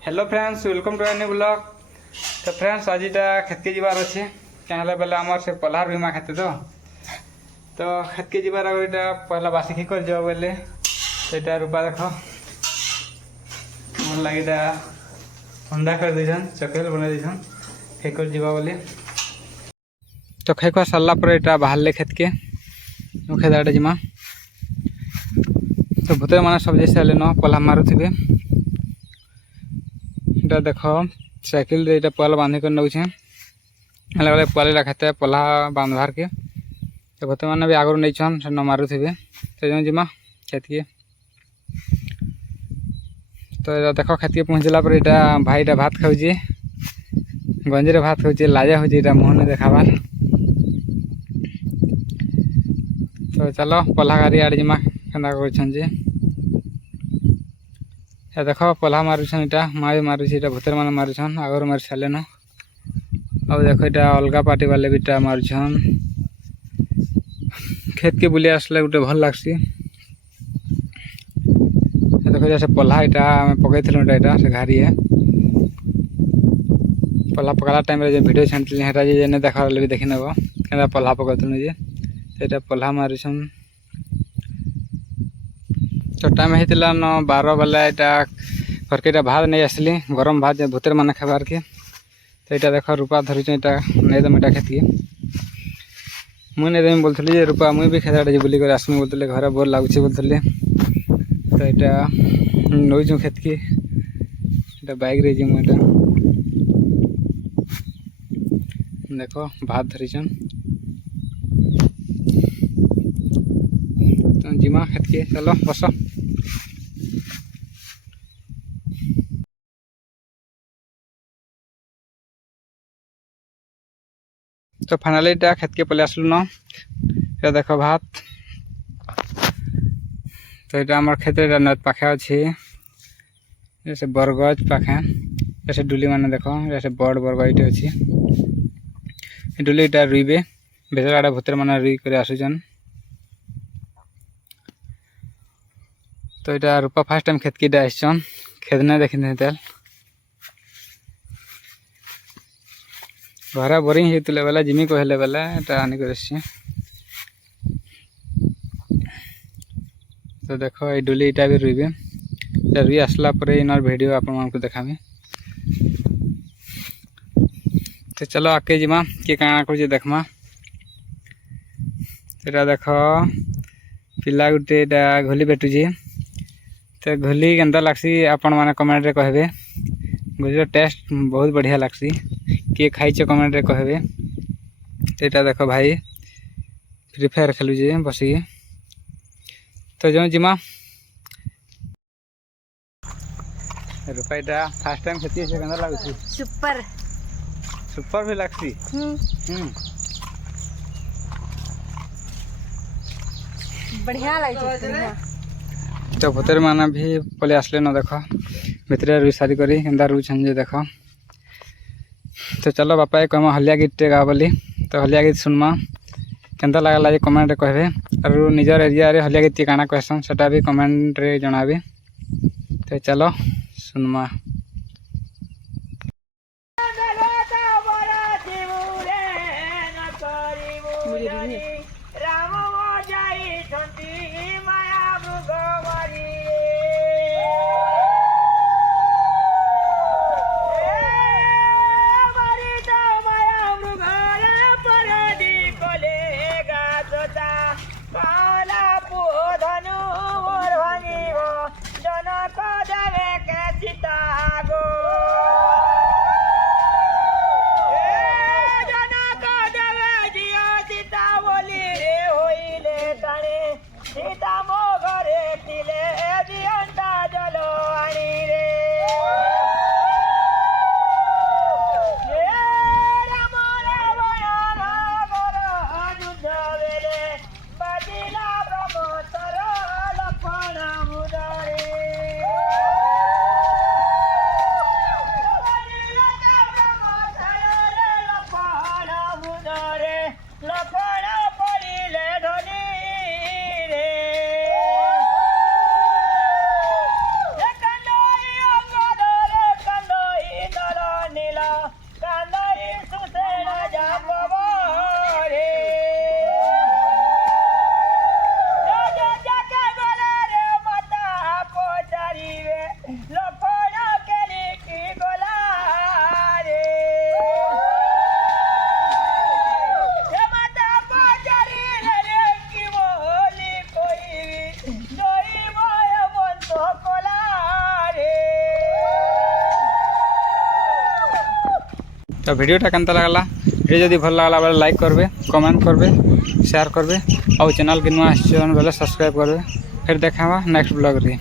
Hello friends, welcome to new blog. तो friends आज खेत के जीवार अच्छे क्या बेले आमर से पल्हार बीमा खाते तो खेत के जीवार पहला बासिकी कर जाओ बोले तो रूपा देख मोर लगे अंडा कर दीछन चकलेट बना दीछन खेकर जीवा बोले। तो खेक सारा पर बाहर खेत के खेत आड़े जिमा तो भूतर मैंने सब जैसे न पल्हा मारुवे इटा देख साइकिल पल बांधिक नौचे पल खेते पल्हा बांधवार के तो भूत मैंने भी आगुरी नहीं न मारुवे तो जो जिमा खेत के तो देख खेत के पहुँचला पर यहाँ भाई भात खाऊे गंजी भात खाऊे लाजा हो मुँह नहीं देखाबार। तो चलो पल्हा गाड़ी आड़े जिमा केन्दा कर देख पल्हा मारुछन इटा माँ भी मारुछी भूतर मैंने मारुछन आगर मारी सारे न और देख यहाँ अलग पार्टी वाले भी मारुछन खेत के बुले आसले गोटे भल लगसी। देख जैसे पल्हा यहाँ पकईलु यहाँ से घारी है पल्हा पकड़ा टाइम जो भिड छाड़ी देखा भी देखी नब क्या पल्हा पकईलु जे पल्हा मारुछन। तो टाइम होता न 12 बेला यहाँ घर के भात नहीं आसली गरम भात भूतर मैंने खाबार के तो यहाँ देख रूपा धरुच नहीं दम यहाँ खेत के मुई नहीं देमी बोलती रूपा मुई भी खेत आड़े बुलिक आसमी बोलते घर बोर लगुच बोलते तो यहाँ नौ खेत के बैग रे मुझे देख भात धरीचन तो जिमा खेत के चलो बस। तो फाइनाली खेत के पले आसलु न ये देख भात तो यहाँ आम खेत नद पाखे अच्छे जैसे बरगज पाखे जैसे डुली मैंने देख जैसे बड़ बरगज ये अच्छी डुली यहाँ रुईबे बेसर आड़े भूतर मैंने रुई कर आसुचन। तो यहाँ रूपा फास्ट टाइम खेत के आसन खेत नहीं देखी तेल घर बोरिंग होते बेले जिमी कहले बेले आनिक तो देख ये डुली यहाँ भी रुईबे रुई आसला इनर वीडियो आपण को देखामी। तो चलो आगे जिमा किए काଣା कर देखमा यहाँ देख पिला गोटे घोली बेटुची तो घोली केन्ता लगसी आपण मैंने कमेंट रे कहबे घोली टेस्ट बहुत बढ़िया लगसी किए खाइछ कमेंट रे कहबे। तो यहाँ देख भाई फ्री फायर खेलुचे बसिकी तो जो जिमा रूपा यहाँ फास्ट टाइम खेती से केन्ता लगुची सुपर सुपर भी लगसी बढ़िया लगे तो भूतर माना भी पले आसले न देख भितर रुई सारी करी केन्ता रुचन जे देख। तो चलो बापा कहमा हलिया गीत गा बोली तो हलिया गीत सुनमा केन्ता लागला जे कमेंट रे कहबे और निजर एरिया रे हलिया गीत काଣା कहसन सेटा भी कमेंट रे जणाबे। तो चलो सुनमा। तो वीडियोटा केनता लगला वीडियो जदि भल लगला बेले लाइक करबे कमेंट करबे शेयर करबे और चैनल के नुआ आछन बेले सब्सक्राइब करबे फिर देखा नेक्स्ट ब्लॉग रे।